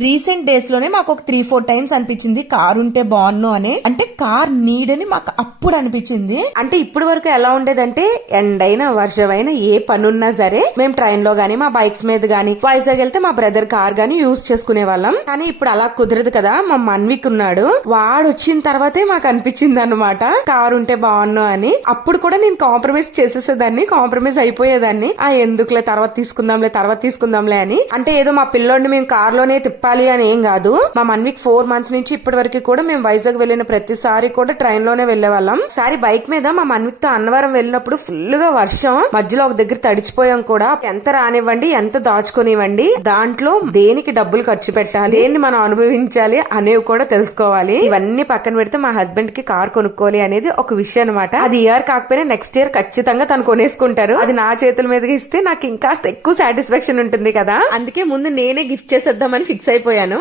Recent డేస్లోనే మాకు ఒక త్రీ ఫోర్ టైమ్స్ అనిపించింది. కార్ ఉంటే బాగున్ను అని. అంటే కార్ నీడ్ అని మాకు అప్పుడు అనిపించింది. అంటే ఇప్పుడు వరకు ఎలా ఉండేదంటే ఎండైనా వర్షమైనా ఏ పనున్నా సరే మేము ట్రైన్లో గానీ మా బైక్స్ మీద గానీ వైజాగ్ వెళ్తే మా బ్రదర్ కార్ గానీ యూజ్ చేసుకునే వాళ్ళం. కానీ ఇప్పుడు అలా కుదరదు కదా మా మన్విక్ ఉన్నాడు. వాడు వచ్చిన తర్వాతే మాకు అనిపించింది అనమాట కార్ ఉంటే బాగున్ను అని. అప్పుడు కూడా నేను కాంప్రమైజ్ చేసేసేదాన్ని కాంప్రమైజ్ అయిపోయేదాన్ని. ఆ ఎందుకులే తర్వాత తీసుకుందాంలే తర్వాత తీసుకుందాంలే అని. అంటే ఏదో మా పిల్లోడిని మేము కార్లోనే చెప్పాలి అని ఏం కాదు. మా మన్విక్ ఫోర్ మంత్స్ నుంచి ఇప్పటి వరకు కూడా మేము వైజాగ్ వెళ్ళిన ప్రతిసారి కూడా ట్రైన్లోనే వెళ్ళే వాళ్ళం సారి బైక్ మీద మా మన్విక్తో అన్నవరం వెళ్ళినప్పుడు ఫుల్గా వర్షం. మధ్యలో ఒక దగ్గర తడిచిపోయాం కూడా. ఎంత రానివ్వండి ఎంత దాచుకునివ్వండి. దాంట్లో దేనికి డబ్బులు ఖర్చు పెట్టాలి దేన్ని మనం అనుభవించాలి అనేవి కూడా తెలుసుకోవాలి. ఇవన్నీ పక్కన పెడితే మా హస్బెండ్కి కార్ కొనుక్కోవాలి అనేది ఒక విషయం అనమాట అది ఇయర్ కాకపోయినా నెక్స్ట్ ఇయర్ ఖచ్చితంగా తను కొనేసుకుంటారు. అది నా చేతుల మీదకి ఇస్తే నాకు ఇంకా ఎక్కువ సాటిస్ఫాక్షన్ ఉంటుంది కదా. అందుకే ముందు నేనే గిఫ్ట్ చేసేద్దామని ఫిక్స్ అయిపోయాను.